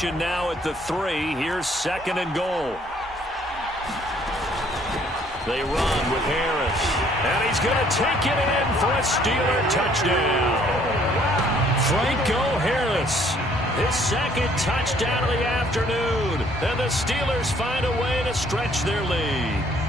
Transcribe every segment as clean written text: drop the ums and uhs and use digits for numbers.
formation now at the 3. Here's 2nd and goal. They run with Harris. And he's going to take it in for a Steeler touchdown. Franco Harris, his 2nd touchdown of the afternoon. And the Steelers find a way to stretch their lead.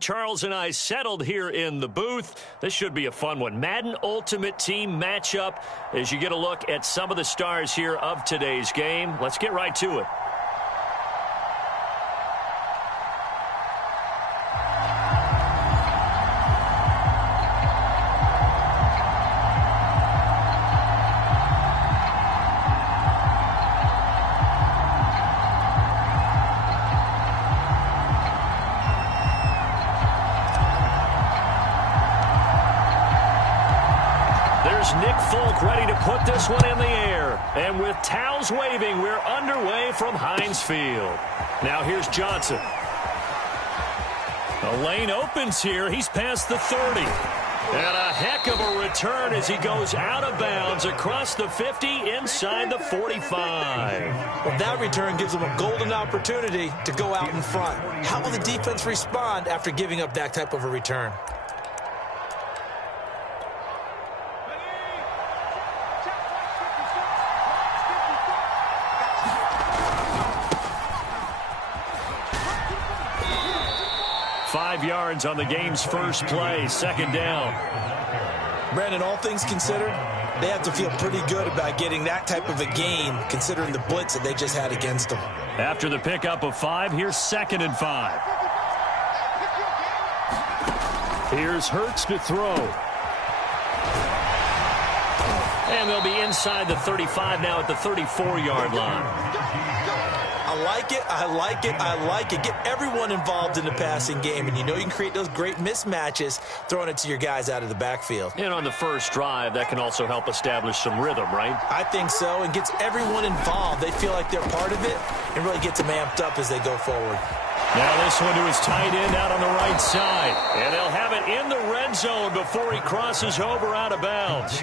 Charles and I settled here in the booth. This should be a fun one. Madden Ultimate Team matchup as you get a look at some of the stars here of today's game. Let's get right to it. Ready to put this one in the air. And with towels waving, we're underway from Heinz Field. Now here's Johnson. The lane opens here. He's past the 30. And a heck of a return as he goes out of bounds across the 50 inside the 45. Well, that return gives them a golden opportunity to go out in front. How will the defense respond after giving up that type of a return? Yards on the game's first play, second down. Brandon, all things considered, they have to feel pretty good about getting that type of a gain considering the blitz that they just had against them. After the pickup of 5, here's 2nd and 5. Here's Hurts to throw. And they'll be inside the 35 now at the 34-yard line. I like it, I like it, I like it. Get everyone involved in the passing game, and you know you can create those great mismatches throwing it to your guys out of the backfield. And on the first drive, that can also help establish some rhythm, right? I think so, and gets everyone involved. They feel like they're part of it and really gets them amped up as they go forward. Now this one to his tight end out on the right side. And they'll have it in the red zone before he crosses over out of bounds.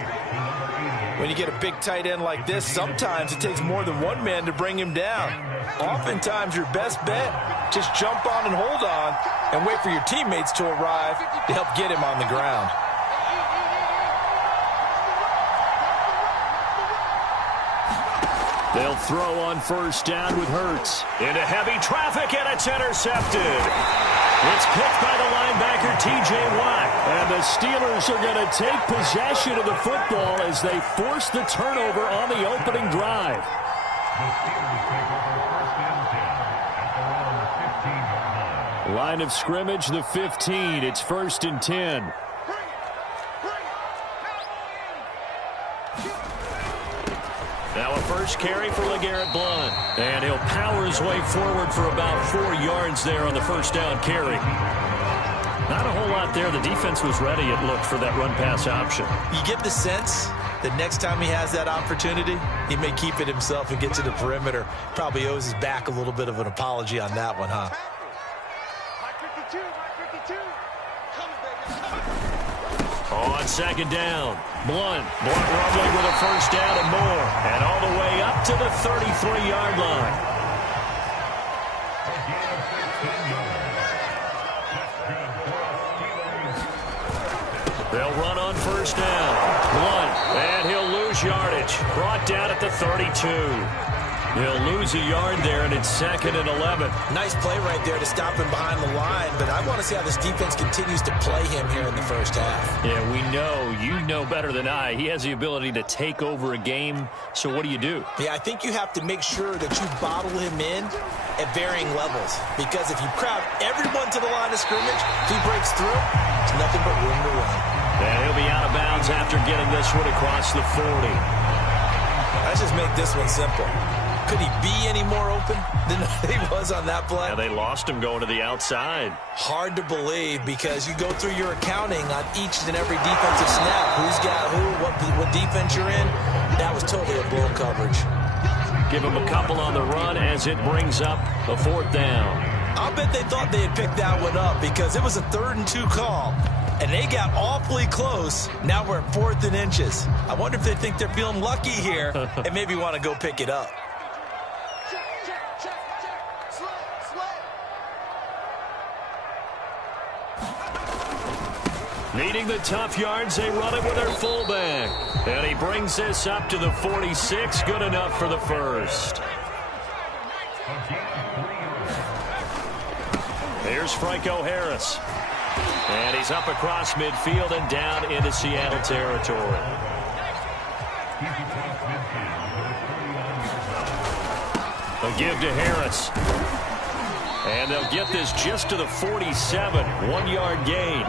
When you get a big tight end like this, sometimes it takes more than one man to bring him down. Oftentimes, your best bet, just jump on and hold on and wait for your teammates to arrive to help get him on the ground. They'll throw on first down with Hurts. Into heavy traffic, and it's intercepted. It's picked by the linebacker, T.J. Watt. And the Steelers are going to take possession of the football as they force the turnover on the opening drive. Line of scrimmage, the 15. It's 1st and 10. Now a first carry for LeGarrette Blount. And he'll power his way forward for about 4 yards there on the first down carry. Not a whole lot there. The defense was ready, it looked, for that run-pass option. You get the sense that next time he has that opportunity, he may keep it himself and get to the perimeter. Probably owes his back a little bit of an apology on that one, huh? On second down, Blount rumbling with a first down and more. And all the way up to the 33-yard line. They'll run on first down. Blount, and he'll lose yardage. Brought down at the 32. He'll lose a yard there, and it's 2nd and 11. Nice play right there to stop him behind the line, but I want to see how this defense continues to play him here in the first half. Yeah, we know. You know better than I. He has the ability to take over a game, so what do you do? Yeah, I think you have to make sure that you bottle him in at varying levels, because if you crowd everyone to the line of scrimmage, if he breaks through, there's nothing but room to run. And he'll be out of bounds after getting this one across the 40. Let's just make this one simple. Could he be any more open than he was on that play? Yeah, they lost him going to the outside. Hard to believe, because you go through your accounting on each and every defensive snap. Who's got who, what defense you're in. That was totally a blown coverage. Give him a couple on the run as it brings up a 4th down. I'll bet they thought they had picked that one up, because it was a 3rd and 2 call. And they got awfully close. Now we're at 4th and inches. I wonder if they think they're feeling lucky here and maybe want to go pick it up. Needing the tough yards, they run it with their fullback. And he brings this up to the 46. Good enough for the first. Here's Franco Harris. And he's up across midfield and down into Seattle territory. A give to Harris. And they'll get this just to the 47. 1-yard gain.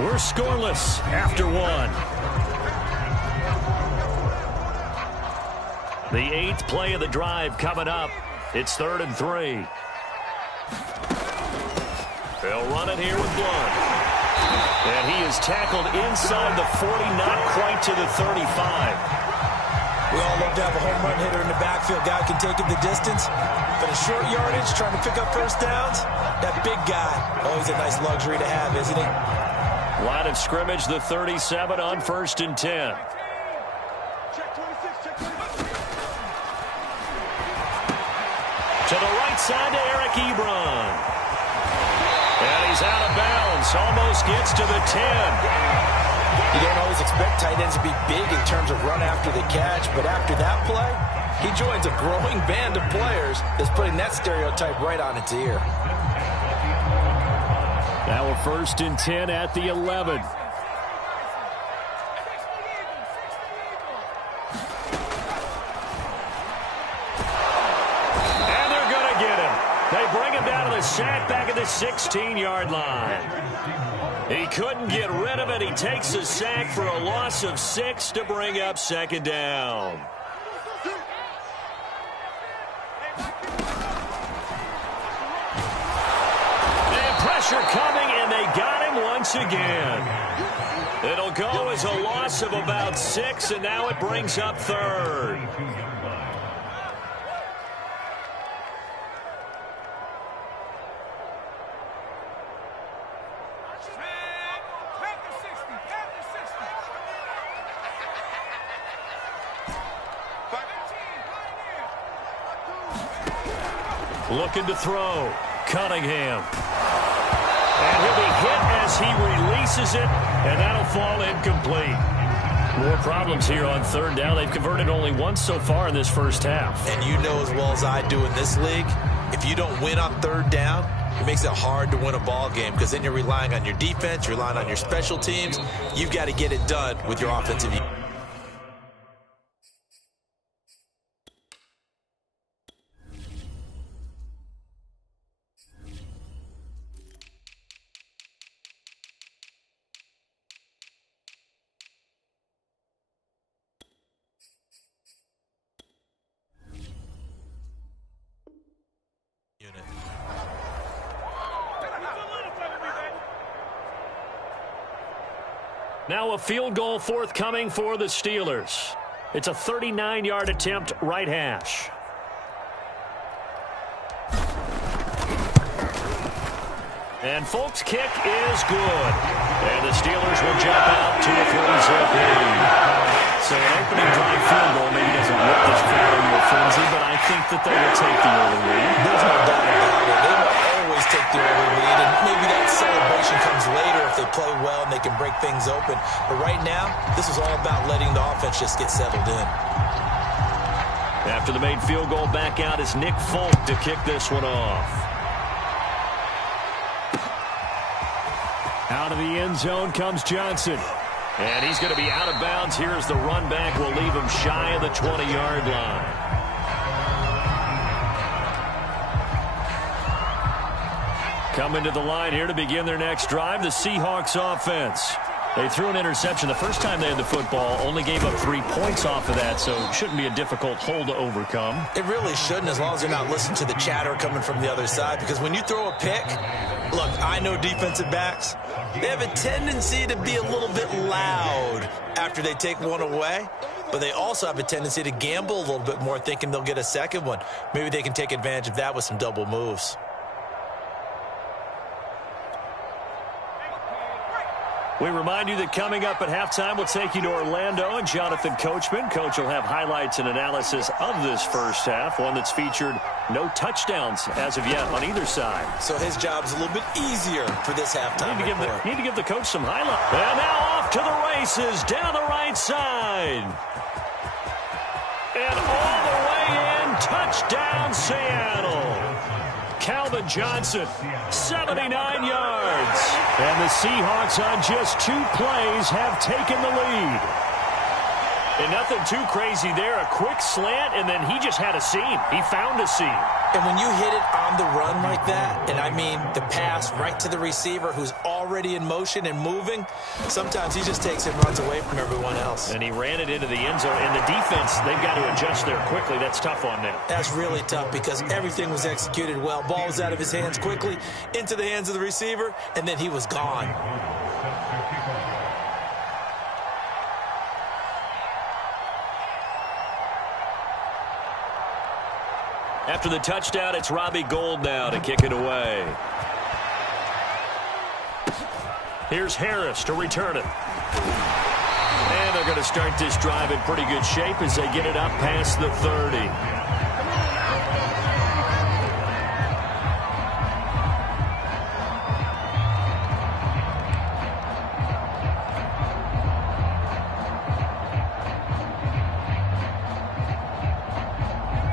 We're scoreless after one. The 8th play of the drive coming up. It's 3rd and 3. They'll run it here with Blunt. And he is tackled inside the 40, not quite to the 35. We all love to have a home run hitter in the backfield. Guy can take it the distance. But a short yardage, trying to pick up first downs, that big guy, always a nice luxury to have, isn't he? Line of scrimmage, the 37 on 1st and 10. To the right side to Eric Ebron. And he's out of bounds. Almost gets to the 10. You don't always expect tight ends to be big in terms of run after the catch, but after that play, he joins a growing band of players that's putting that stereotype right on its ear. Now we're 1st and 10 at the 11. And they're going to get him. They bring him down to the sack back at the 16-yard line. He couldn't get rid of it. He takes a sack for a loss of 6 to bring up 2nd down. Pressure coming, and they got him once again. It'll go as a loss of about 6, and now it brings up 3rd. Looking to throw. Cunningham. And he'll be hit as he releases it, and that'll fall incomplete. More problems here on 3rd down. They've converted only once so far in this first half. And you know as well as I do in this league, if you don't win on 3rd down, it makes it hard to win a ball game because then you're relying on your defense, you're relying on your special teams. You've got to get it done with your offensive unit. Now a field goal forthcoming for the Steelers. It's a 39-yard attempt, right hash. And folks, kick is good. And the Steelers will jump out to a 3-zip lead. So an opening drive field goal maybe doesn't whip this crowd into a frenzy, but I think that they will take the early lead. There's no doubt about it. They will always take the early lead, and maybe that celebration comes later if they play well and they can break things open. But right now, this is all about letting the offense just get settled in. After the made field goal, back out is Nick Folk to kick this one off. Out of the end zone comes Johnson. And he's going to be out of bounds. Here's the run back. Will leave him shy of the 20-yard line. Coming to the line here to begin their next drive, the Seahawks offense. They threw an interception the first time they had the football, only gave up 3 points off of that, so it shouldn't be a difficult hole to overcome. It really shouldn't, as long as you're not listening to the chatter coming from the other side, because when you throw a pick, look, I know defensive backs, they have a tendency to be a little bit loud after they take one away, but they also have a tendency to gamble a little bit more, thinking they'll get a second one. Maybe they can take advantage of that with some double moves. We remind you that coming up at halftime, we'll take you to Orlando and Jonathan Coachman. Coach will have highlights and analysis of this first half, one that's featured no touchdowns as of yet on either side. So his job's a little bit easier for this halftime. Need to give the coach some highlights. And now off off to the races down the right side. And all the way in, touchdown Seattle. Calvin Johnson, 79 yards. And the Seahawks on just 2 plays have taken the lead. And nothing too crazy there. A quick slant, and then he just had a seam. He found a seam. And when you hit it on the run like that, and I mean the pass right to the receiver who's already in motion and moving, sometimes he just takes it and runs away from everyone else. And he ran it into the end zone. And the defense, they've got to adjust there quickly. That's tough on them. That's really tough because everything was executed well. Ball was out of his hands quickly, into the hands of the receiver, and then he was gone. After the touchdown, it's Robbie Gould now to kick it away. Here's Harris to return it. And they're going to start this drive in pretty good shape as they get it up past the 30.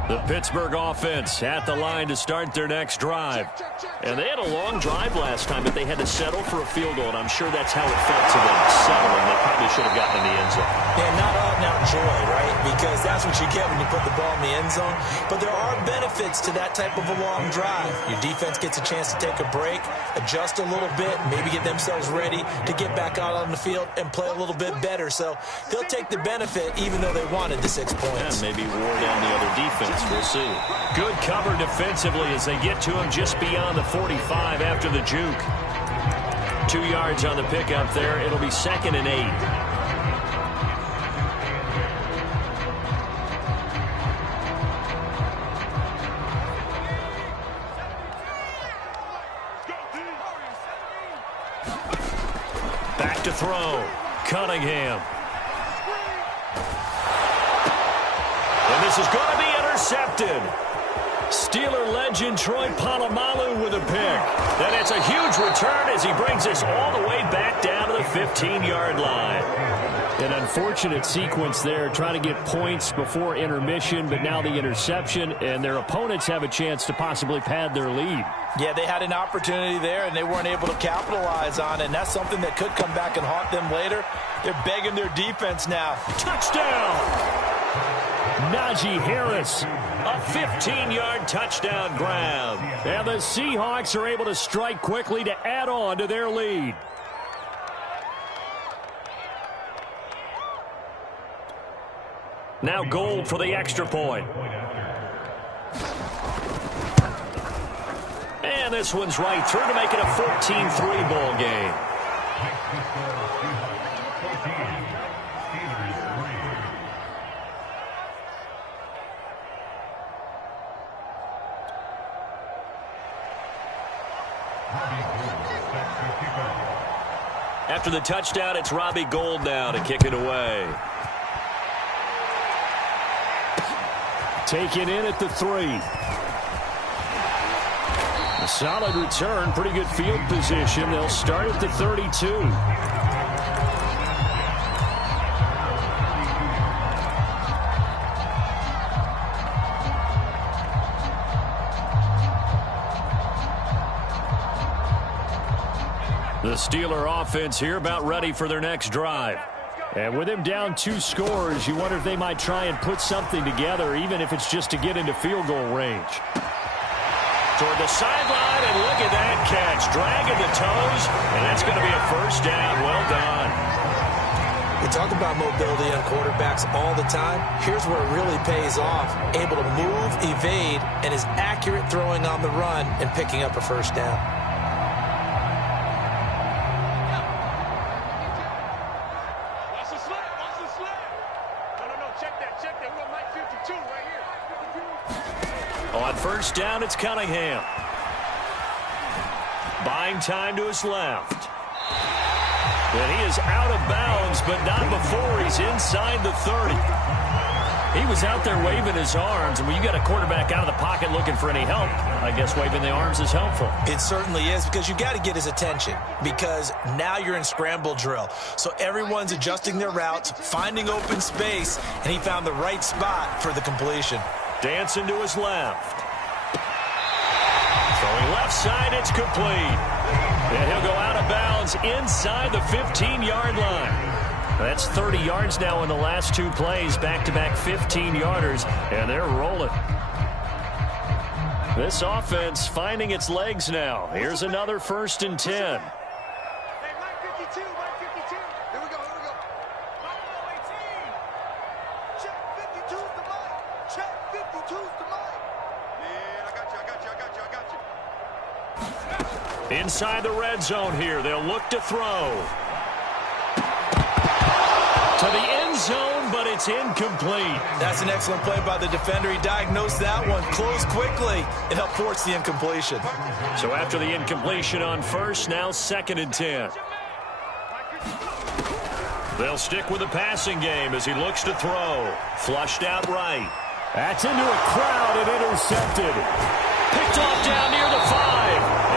The Pittsburgh offense at the line to start their next drive. And they had a long drive last time, but they had to settle for a field goal, and I'm sure that's how it felt to them, settling. They probably should have gotten in the end zone. Yeah, not out-and-out joy, right? Because that's what you get when you put the ball in the end zone. But there are benefits to that type of a long drive. Your defense gets a chance to take a break, adjust a little bit, maybe get themselves ready to get back out on the field and play a little bit better. So they'll take the benefit even though they wanted the 6 points. Yeah, maybe wore down the other defense. We'll see. Good cover defensively as they get to him just beyond the 45 after the juke. 2 yards on the pickup there. It'll be 2nd and 8. Back to throw. Cunningham. And this is going to be intercepted. Steeler legend Troy Polamalu with a pick. And it's a huge return as he brings us all the way back down to the 15-yard line. An unfortunate sequence there, trying to get points before intermission, but now the interception, and their opponents have a chance to possibly pad their lead. Yeah, they had an opportunity there, and they weren't able to capitalize on it, and that's something that could come back and haunt them later. They're begging their defense now. Touchdown! Najee Harris, a 15-yard touchdown grab. And the Seahawks are able to strike quickly to add on to their lead. Now Gould for the extra point. And this one's right through to make it a 14-3 ball game. After the touchdown, it's Robbie Gould now to kick it away. Taken in at the 3. A solid return, pretty good field position. They'll start at the 32. The Steeler offense here about ready for their next drive. And with him down 2 scores, you wonder if they might try and put something together, even if it's just to get into field goal range. Toward the sideline, and look at that catch. Dragging the toes, and that's going to be a first down. Well done. We talk about mobility on quarterbacks all the time. Here's where it really pays off. Able to move, evade, and is accurate throwing on the run and picking up a first down. On first down, it's Cunningham. Buying time to his left. And he is out of bounds, but not before he's inside the 30. He was out there waving his arms, and when you got a quarterback out of the pocket looking for any help, I guess waving the arms is helpful. It certainly is, because you got to get his attention, because now you're in scramble drill. So everyone's adjusting their routes, finding open space, and he found the right spot for the completion. Dancing to his left. Throwing left side, it's complete. And he'll go out of bounds inside the 15-yard line. That's 30 yards now in the last two plays, back-to-back 15-yarders, and they're rolling. This offense finding its legs now. Here's another 1st and 10. Hey, Mike 52, Mike 52. Here we go, here we go. Mike 18. Check 52's the mic. Check 52's the mic. Yeah, I got you. Inside the red zone here, they'll look to throw. To the end zone, but it's incomplete. That's an excellent play by the defender. He diagnosed that one, closed quickly, and helped force the incompletion. So after the incompletion on first, now 2nd and 10. They'll stick with the passing game as he looks to throw. Flushed out right. That's into a crowd and intercepted. Picked off down near the 5.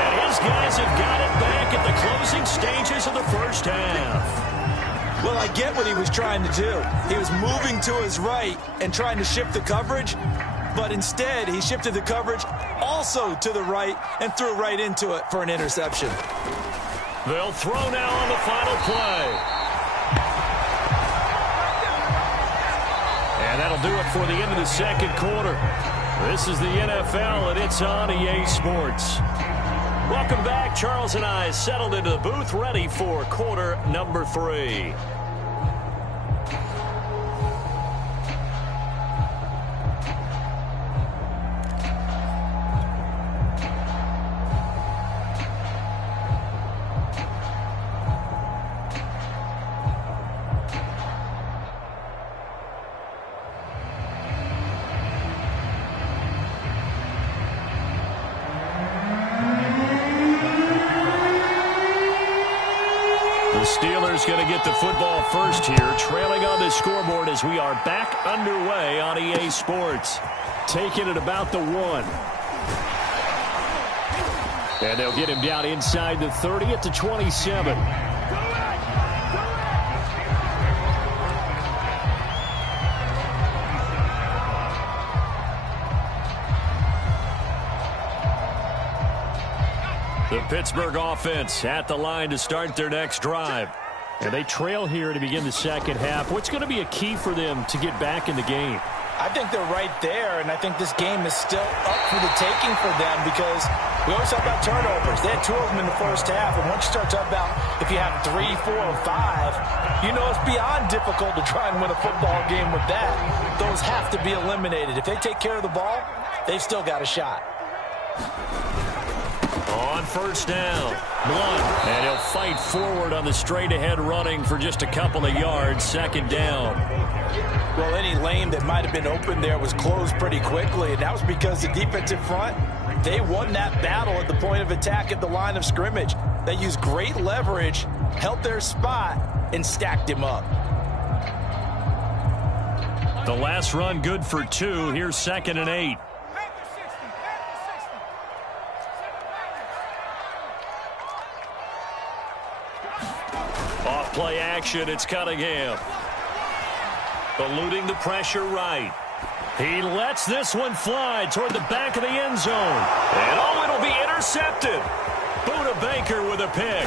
And his guys have got it back at the closing stages of the first half. Well, I get what he was trying to do. He was moving to his right and trying to shift the coverage, but instead he shifted the coverage also to the right and threw right into it for an interception. They'll throw now on the final play. And that'll do it for the end of the second quarter. This is the NFL, and it's on EA Sports. Welcome back. Charles and I settled into the booth, ready for quarter number 3. The Steelers going to get the football first here, trailing on the scoreboard as we are back underway on EA Sports. Taking it about the 1. And they'll get him down inside the 30 at the 27. The Pittsburgh offense at the line to start their next drive. And they trail here to begin the second half. What's going to be a key for them to get back in the game? I think they're right there, and I think this game is still up for the taking for them, because we always talk about turnovers. They had 2 of them in the first half, and once you start talking about if you have 3, 4, or 5, you know it's beyond difficult to try and win a football game with that. Those have to be eliminated. If they take care of the ball, they've still got a shot. On first down, Blunt, and he'll fight forward on the straight-ahead running for just a couple of yards. 2nd down. Well, any lane that might have been open there was closed pretty quickly, and that was because the defensive front, they won that battle at the point of attack at the line of scrimmage. They used great leverage, held their spot, and stacked him up. The last run good for 2. Here's 2nd and 8. Off play action, it's Cunningham. Eluding the pressure right. He lets this one fly toward the back of the end zone. And oh, it'll be intercepted. Buda Baker with a pick.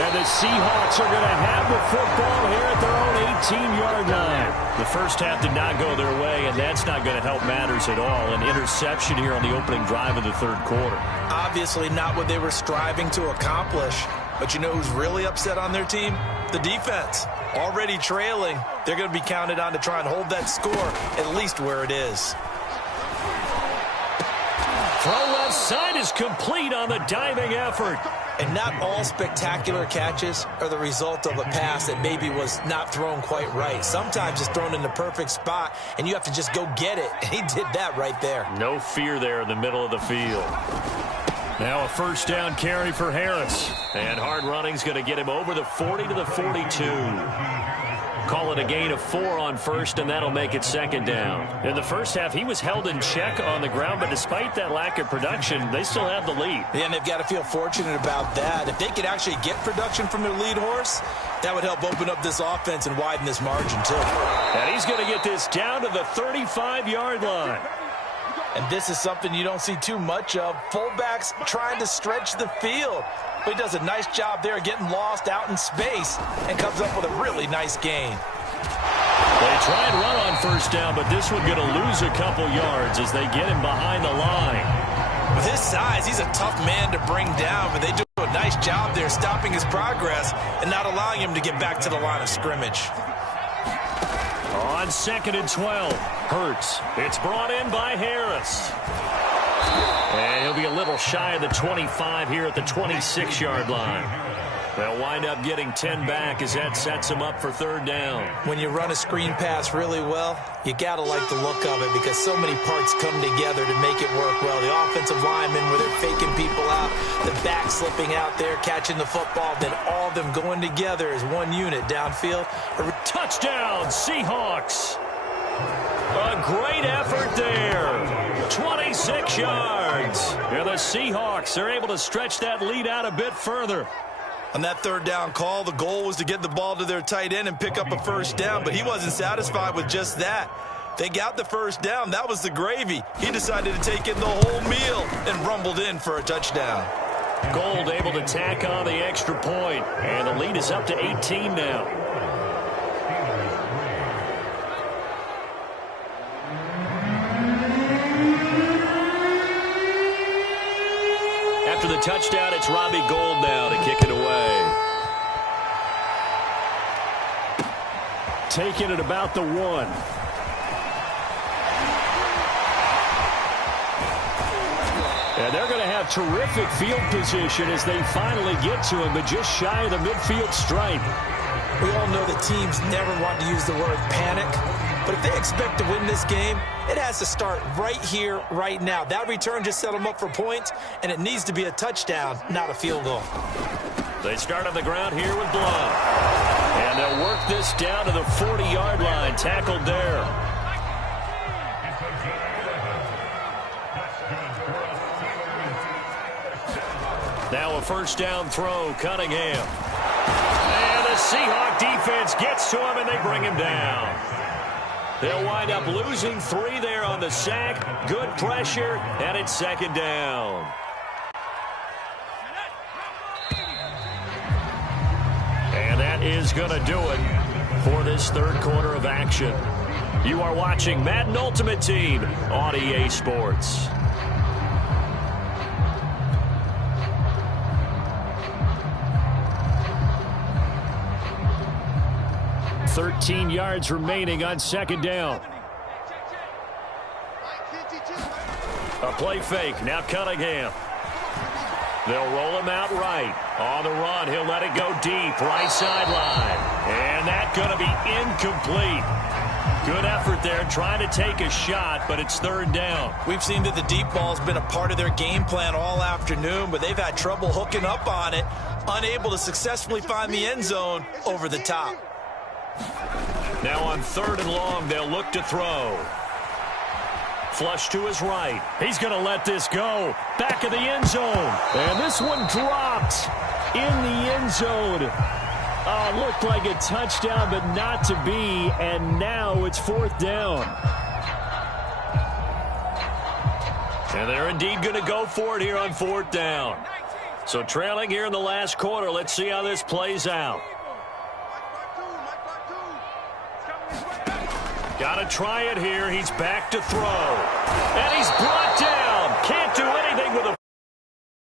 And the Seahawks are going to have the football here at their own 18-yard line. The first half did not go their way, and that's not going to help matters at all. An interception here on the opening drive of the third quarter. Obviously not what they were striving to accomplish. But you know who's really upset on their team? The defense. Already trailing, they're going to be counted on to try and hold that score at least where it is. Throw left side is complete on the diving effort. And not all spectacular catches are the result of a pass that maybe was not thrown quite right. Sometimes it's thrown in the perfect spot, and you have to just go get it. And he did that right there. No fear there in the middle of the field. Now a first down carry for Harris. And hard running's going to get him over the 40 to the 42. Call it a gain of 4 on first, and that'll make it second down. In the first half, he was held in check on the ground, but despite that lack of production, they still have the lead. Yeah, and they've got to feel fortunate about that. If they could actually get production from their lead horse, that would help open up this offense and widen this margin, too. And he's going to get this down to the 35-yard line. And this is something you don't see too much of. Fullbacks trying to stretch the field. But he does a nice job there getting lost out in space and comes up with a really nice gain. They try and run on first down, but this one going to lose a couple yards as they get him behind the line. With his size, he's a tough man to bring down, but they do a nice job there stopping his progress and not allowing him to get back to the line of scrimmage. On 2nd and 12, Hurts. It's brought in by Harris. And he'll be a little shy of the 25 here at the 26-yard line. They'll wind up getting 10 back as that sets them up for third down. When you run a screen pass really well, you got to like the look of it because so many parts come together to make it work well. The offensive linemen, where they're faking people out, the back slipping out there, catching the football, then all of them going together as one unit downfield. Touchdown, Seahawks. A great effort there. 26 yards. And the Seahawks are able to stretch that lead out a bit further. On that third down call, the goal was to get the ball to their tight end and pick up a first down, but he wasn't satisfied with just that. They got the first down. That was the gravy. He decided to take in the whole meal and rumbled in for a touchdown. Gold able to tack on the extra point, and the lead is up to 18 now. After the touchdown, it's Robbie Gould now to kick it away. Taking it about the 1. And they're going to have terrific field position as they finally get to him, but just shy of the midfield stripe. We all know that teams never want to use the word panic, but if they expect to win this game, it has to start right here, right now. That return just set them up for points, and it needs to be a touchdown, not a field goal. They start on the ground here with Blount. And they'll work this down to the 40-yard line, tackled there. Now a first down throw, Cunningham. And the Seahawk defense gets to him, and they bring him down. They'll wind up losing 3 there on the sack. Good pressure, and it's second down. And that is going to do it for this third quarter of action. You are watching Madden Ultimate Team on EA Sports. $13 yards remaining on second down. A play fake. Now Cunningham. They'll roll him out right. On the run, he'll let it go deep. Right sideline. And that's going to be incomplete. Good effort there trying to take a shot, but it's third down. We've seen that the deep ball's been a part of their game plan all afternoon, but they've had trouble hooking up on it, unable to successfully find the end zone over the top. Now on 3rd and long, they'll look to throw. Flush to his right. He's going to let this go. Back of the end zone. And this one dropped in the end zone. Looked like a touchdown, but not to be. And now it's 4th down. And they're indeed going to go for it here on 4th down. So trailing here in the last quarter. Let's see how this plays out. Got to try it here. He's back to throw.